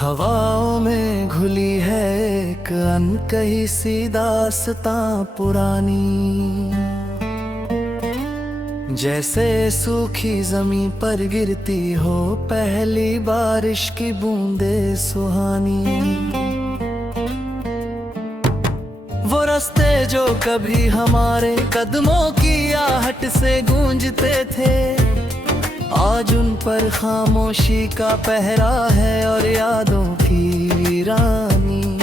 हवाओं में घुली है एक अनकही सी दास्तां पुरानी, जैसे सूखी जमीन पर गिरती हो पहली बारिश की बूंदे सुहानी। वो रास्ते जो कभी हमारे कदमों की आहट से गूंजते थे, आज उन पर खामोशी का पहरा है और यादों की वीरानी।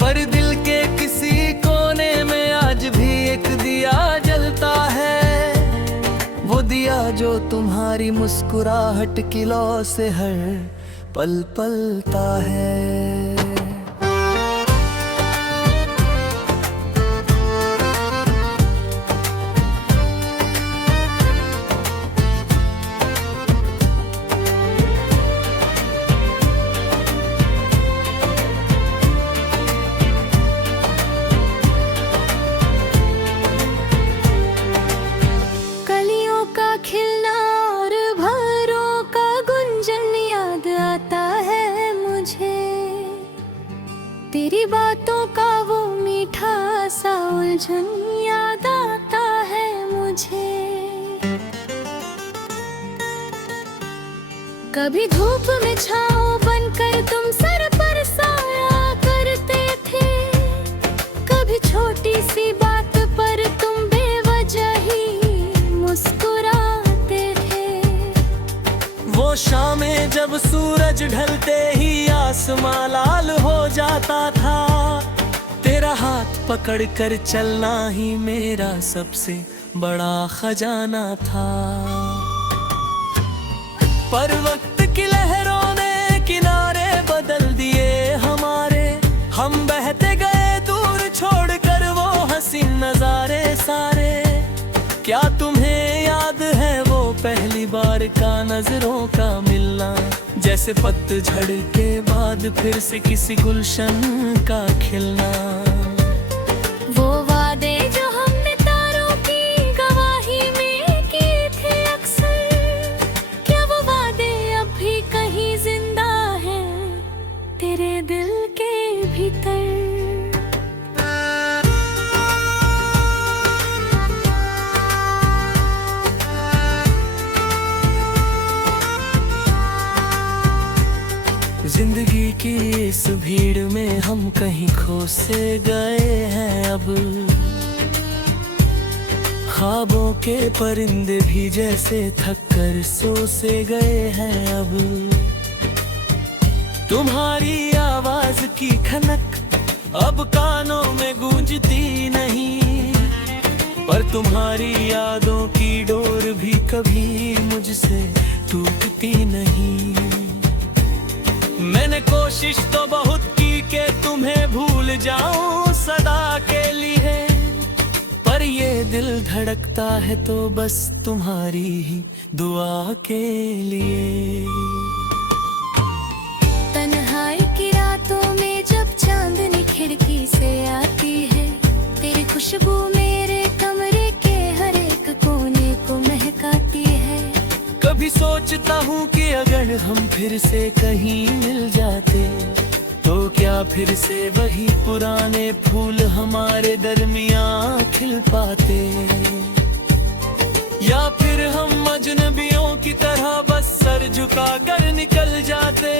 पर दिल के किसी कोने में आज भी एक दिया जलता है, वो दिया जो तुम्हारी मुस्कुराहट की लौ से हर पल पलता है। तेरी बातों का वो मीठा सा उलझन याद आता है मुझे। कभी धूप में छाँव बनकर तुम सर पर साया करते थे, कभी छोटी सी बात पर तुम बेवजह ही मुस्कुराते थे। वो शामें जब सूरज ढलते ही आसमां लाल हो जाता था, तेरा हाथ पकड़ कर चलना ही मेरा सबसे बड़ा खजाना था। पर वक्त की लहरों ने किनारे बदल दिए हमारे, हम बहते गए दूर छोड़कर वो हसीन नजारे सारे। क्या तुम्हें याद है वो पहली बार का नजरों का मिलना, जैसे पतझड़ के बाद फिर से किसी गुलशन का खिलना। वो वादे जो हमने तारों की गवाही में किए थे अक्सर, क्या वो वादे अब भी कहीं जिंदा हैं तेरे दिल के भीतर? जिंदगी की इस भीड़ में हम कहीं खो से गए हैं अब, ख्वाबों के परिंदे भी जैसे थक कर सो से गए हैं अब। तुम्हारी आवाज की खनक अब कानों में गूंजती नहीं, पर तुम्हारी यादों की डोर भी कभी मुझसे टूटती नहीं। मैंने कोशिश तो बहुत की कि तुम्हें भूल जाऊं सदा के लिए, पर ये दिल धड़कता है तो बस तुम्हारी ही दुआ के लिए। तन्हाई की रातों में जब चांदनी खिड़की से आती है, तेरी खुशबू मेरे कमरे के हर एक कोने को महकाती है। कभी सोचता हूँ कि अगर हम फिर से कहीं मिल जाते, तो क्या फिर से वही पुराने फूल हमारे दरमियाँ खिल पाते, या फिर हम अजनबियों की तरह बस सर झुका कर निकल जाते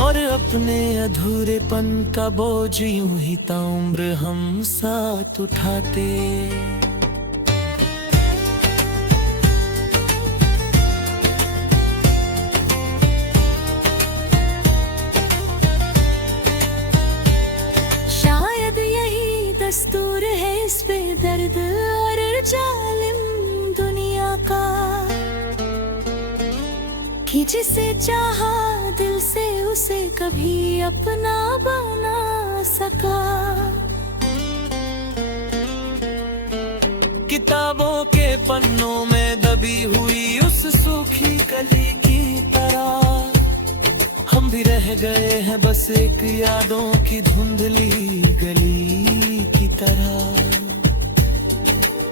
और अपने अधूरेपन का बोझ यूं ही ताउम्र हम साथ उठाते। दस्तूर है इस पे दर्द और जालिम दुनिया का, कि जिसे चाहा दिल से उसे कभी अपना बना सका। किताबों के पन्नों में दबी हुई उस सूखी कली की तरह, हम भी रह गए हैं बस एक यादों की धुंधली गली की तरह।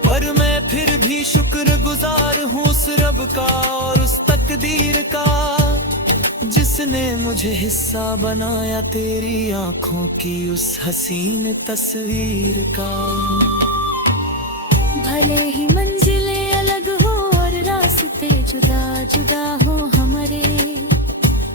पर मैं फिर भी शुक्रगुजार हूँ उस रब का और उस तकदीर का, जिस मुझे हिस्सा बनाया तेरी आंखों की उस हसीन तस्वीर का। भले ही मंजिलें अलग हो और रास्ते जुदा जुदा हो हमारे,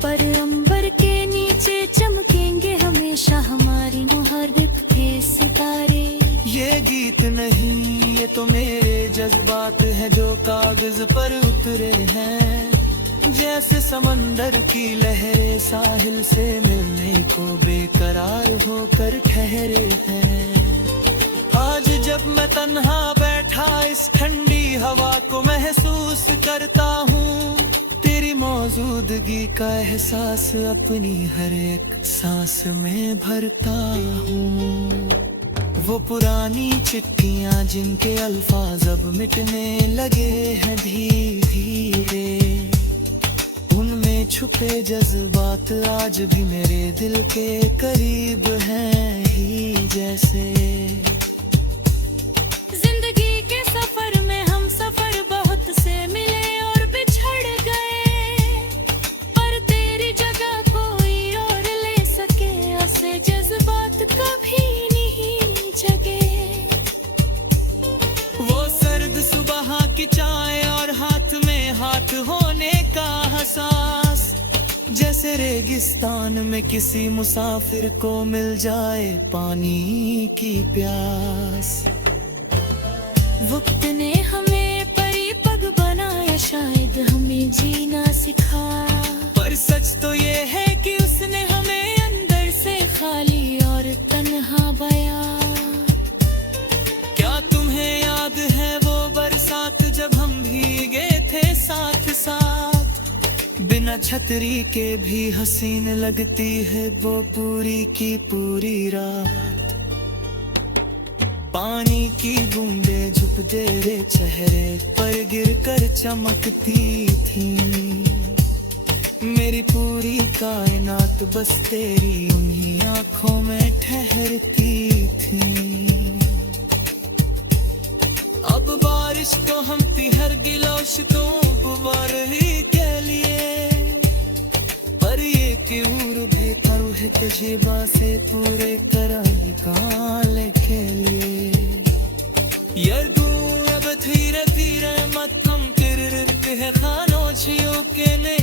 पर अंबर के नीचे चमकेंगे हमेशा हमारी मुहर्रिफ के सितारे। ये गीत नहीं, ये तो मेरे जज्बात है जो कागज पर उतरे हैं। जैसे समंदर की लहरें साहिल से मिलने को बेकरार होकर ठहरे हैं। आज जब मैं तन्हा बैठा इस ठंडी हवा को महसूस करता हूँ, तेरी मौजूदगी का एहसास अपनी हर एक सांस में भरता हूँ। वो पुरानी चिट्ठियाँ जिनके अल्फाज अब मिटने लगे हैं धीरे धीरे, उनमें छुपे जज्बात आज भी मेरे दिल के करीब हैं ही जैसे। जिंदगी के सफर में हम सफर बहुत से मिले और बिछड़ गए, पर तेरी जगह कोई और ले सके ऐसे जज्बात कभी नहीं जगे। वो सर्द सुबह की चाय और हाथ में हाथ होने का एहसास, जैसे रेगिस्तान में किसी मुसाफिर को मिल जाए पानी की प्यास। वक्त ने हमें परी पग बनाया, शायद हमें जीना सिखाया, पर सच तो ये है कि उसने हमें अंदर से खाली और तन्हा बया। क्या तुम्हें याद है वो बरसात जब हम भीगे थे साथ साथ? बिना छतरी के भी हसीन लगती है वो पूरी की पूरी रात। पानी की बूंदें झुक तेरे चेहरे पर गिरकर चमकती थी। मेरी पूरी कायनात बस तेरी उन्हीं आंखों में ठहरती थी। अब बारिश को हम हर गिलोश तो गुबार ही कह लिए, पर ये क्यों बेकरूह के जीबा से पूरे कराई गाले के लिए। यर्दू अब धीरे धीरे मत हम तेरे है खानों छियो के ने